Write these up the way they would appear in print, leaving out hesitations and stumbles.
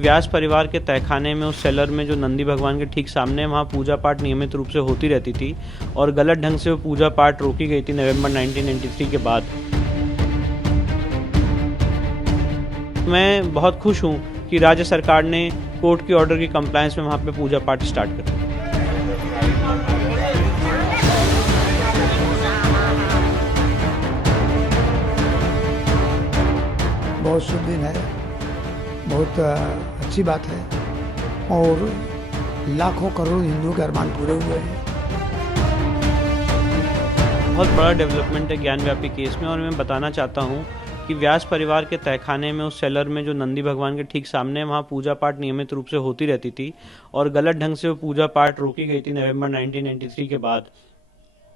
व्यास परिवार के तहखाने में उस सेलर में जो नंदी भगवान के ठीक सामने है, वहाँ पूजा पाठ नियमित रूप से होती रहती थी और गलत ढंग से वो पूजा पाठ रोकी गई थी नवंबर 1993 के बाद। मैं बहुत खुश हूँ कि राज्य सरकार ने कोर्ट की ऑर्डर की कंप्लायंस में वहाँ पे पूजा पाठ स्टार्ट कर दिया। बहुत शुभ दिन है, बहुत अच्छी बात है और लाखों करोड़ हिंदुओं के अरमान पूरे हुए हैं। बहुत बड़ा डेवलपमेंट है ज्ञानव्यापी केस में और मैं बताना चाहता हूँ कि व्यास परिवार के तहखाने में उस सेलर में जो नंदी भगवान के ठीक सामने है, वहाँ पूजा पाठ नियमित रूप से होती रहती थी और गलत ढंग से वो पूजा पाठ रोकी गई थी नवंबर 1993 के बाद।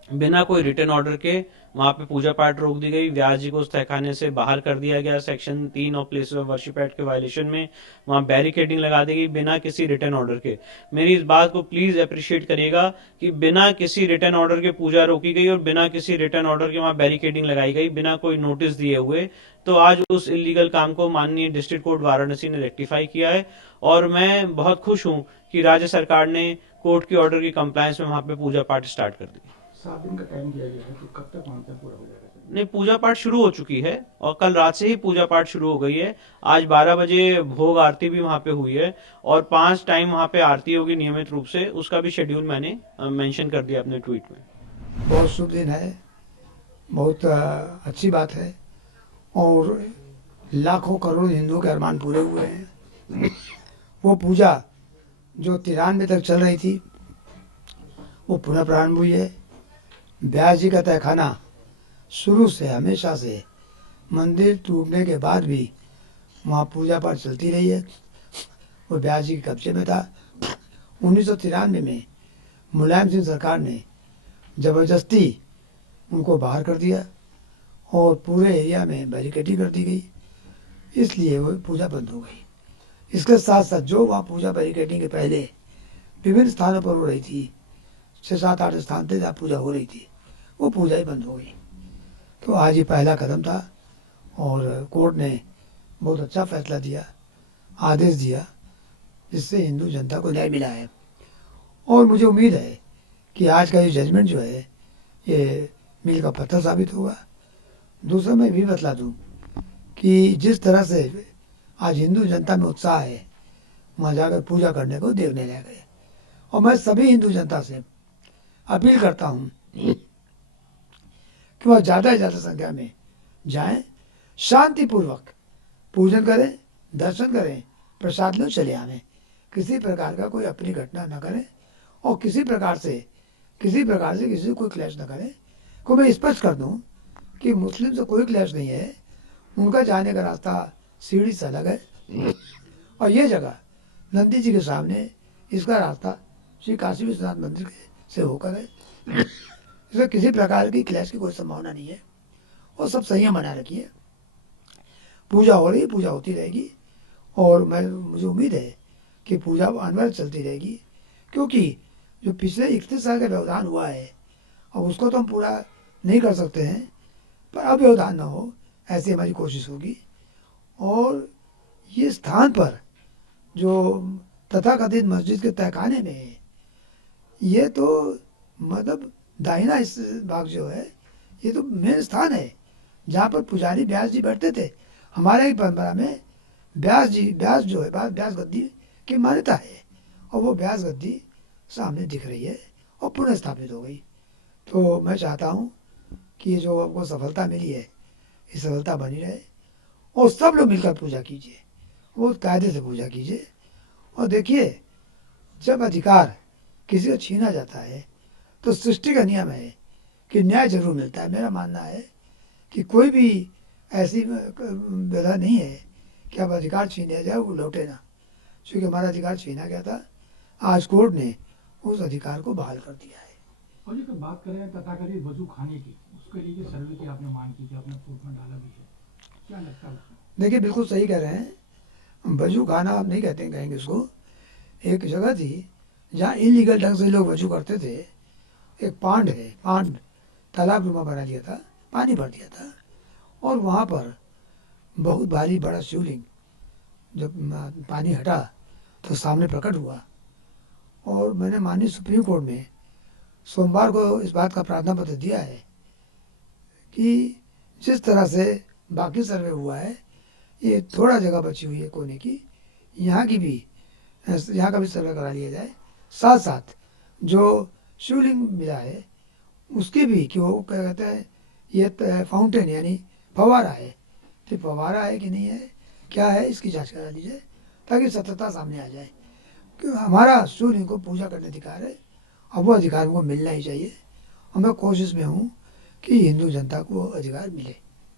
बिना कोई रिटर्न ऑर्डर के वहां पे पूजा पाठ रोक दी गई। व्यास जी को उस तहखाने से बाहर कर दिया गया सेक्शन 3 और प्लेसेस ऑफ वर्शिप एक्ट के वायलेशन में। वहां बैरिकेडिंग लगा दी गई बिना किसी रिटर्न ऑर्डर के। मेरी इस बात को प्लीज अप्रिशिएट करिएगा कि बिना किसी रिटर्न ऑर्डर के पूजा रोकी गई और बिना किसी रिटर्न ऑर्डर के वहां बैरिकेडिंग लगाई गई बिना कोई नोटिस दिए हुए। तो आज उस इलीगल काम को माननीय डिस्ट्रिक्ट कोर्ट वाराणसी ने रेक्टिफाई किया है और मैं बहुत खुश हूं कि राज्य सरकार ने कोर्ट की ऑर्डर की कंप्लायंस में वहां पे पूजा पाठ स्टार्ट कर दी। 7 दिन का टाइम दिया गया है, तो कब तक मानते हैं पूरा हो जाएगा? नहीं, पूजा पाठ शुरू हो चुकी है और कल रात से ही पूजा पाठ शुरू हो गई है। आज 12 बजे भोग आरती भी वहां पे हुई है और 5 टाइम वहां पे आरती होगी नियमित रूप से। उसका भी शेड्यूल मैंने मेंशन कर दिया अपने ट्वीट में। बहुत शुभ दिन है, बहुत अच्छी बात है और लाखों करोड़ हिंदुओं के अरमान पूरे हुए हैं। वो पूजा जो 93 तक चल रही थी वो पुनः प्रारंभ हुई है। व्यास जी का तहखाना शुरू से हमेशा से मंदिर टूटने के बाद भी वहाँ पूजा पाठ चलती रही है। वो व्यास जी के कब्जे में था। 1993 में मुलायम सिंह सरकार ने ज़बरदस्ती उनको बाहर कर दिया और पूरे एरिया में बैरिकेडिंग कर दी गई, इसलिए वो पूजा बंद हो गई। इसके साथ साथ जो वहाँ पूजा बैरिकेडिंग के पहले विभिन्न स्थानों पर हो रही थी, 6-7-8 स्थान थे जहाँ पूजा हो रही थी, वो पूजा ही बंद हो गई। तो आज ये पहला कदम था और कोर्ट ने बहुत अच्छा फैसला दिया, आदेश दिया, जिससे हिंदू जनता को न्याय मिला है। और मुझे उम्मीद है कि आज का ये जजमेंट जो है ये मील का पत्थर साबित होगा। दूसरा मैं भी बतला दूँ कि जिस तरह से आज हिंदू जनता में उत्साह है वहाँ जाकर पूजा करने को देखने लग गए। और मैं सभी हिंदू जनता से अपील करता हूँ कि वह ज़्यादा से ज़्यादा संख्या में जाएं, शांतिपूर्वक पूजन करें, दर्शन करें, प्रसाद लो, चले आवें। किसी प्रकार का कोई अपनी घटना न करें और किसी प्रकार से किसी से कोई क्लैश न करें। को मैं स्पष्ट कर दूं कि मुस्लिम से कोई क्लैश नहीं है। उनका जाने का रास्ता सीढ़ी से अलग है और ये जगह नंदी जी के सामने, इसका रास्ता श्री काशी विश्वनाथ मंदिर से होकर है। इसमें किसी प्रकार की क्लैश की कोई संभावना नहीं है और सब संयम बना रखिए। पूजा हो रही, पूजा होती रहेगी और मुझे उम्मीद है कि पूजा अनवरत चलती रहेगी, क्योंकि जो पिछले 31 साल का व्यवधान हुआ है अब उसको तो हम पूरा नहीं कर सकते हैं, पर अब व्यवधान ना हो ऐसी हमारी कोशिश होगी। और ये स्थान पर जो तथाकथित मस्जिद के तहखाने में है, ये तो मतलब दाहिना इस भाग जो है ये तो मेन स्थान है जहाँ पर पुजारी व्यास जी बैठते थे। हमारे ही परंपरा में व्यास जो है व्यास गद्दी की मान्यता है और वो व्यास गद्दी सामने दिख रही है और पुनः स्थापित हो गई। तो मैं चाहता हूँ कि ये जो आपको सफलता मिली है ये सफलता बनी रहे और सब लोग मिलकर पूजा कीजिए, वो कायदे से पूजा कीजिए। और देखिए, जब अधिकार किसी को छीना जाता है तो सृष्टि का नियम है कि न्याय जरूर मिलता है। मेरा मानना है कि कोई भी ऐसी व्यवस्था नहीं है कि अब अधिकार छीन लिया जाए वो लौटे ना, क्योंकि हमारा अधिकार छीना गया था। आज कोर्ट ने उस अधिकार को बहाल कर दिया है। और ये बात करें तथाकथित वजू खाने की, उसके लिए सर्वे की आपने मांग की थी, आपने फूट में डाला भी है, क्या लगता है? देखिए, बिल्कुल सही कह रहे हैं। वजू खाना आप नहीं कहेंगे उसको। एक जगह थी जहाँ इलीगल ढंग से लोग वजू करते थे। एक पांड तालाब नुमा बना दिया था, पानी भर दिया था और वहाँ पर बहुत भारी बड़ा शिवलिंग जब पानी हटा तो सामने प्रकट हुआ। और मैंने माननीय सुप्रीम कोर्ट में सोमवार को इस बात का प्रार्थना पत्र दिया है कि जिस तरह से बाकी सर्वे हुआ है, ये थोड़ा जगह बची हुई है कोने की, यहाँ का भी सर्वे करा लिया जाए। साथ साथ जो शिवलिंग मिला है उसकी भी, कि वो क्या कहते हैं, ये फाउंटेन यानी फवारा है, तो फवारा है कि नहीं है, क्या है, इसकी जांच करा ली जाए ताकि सत्यता सामने आ जाए। कि हमारा शिवलिंग को पूजा करने अधिकार है और वो अधिकार हमको मिलना ही चाहिए, और मैं कोशिश में हूँ कि हिंदू जनता को वो अधिकार मिले।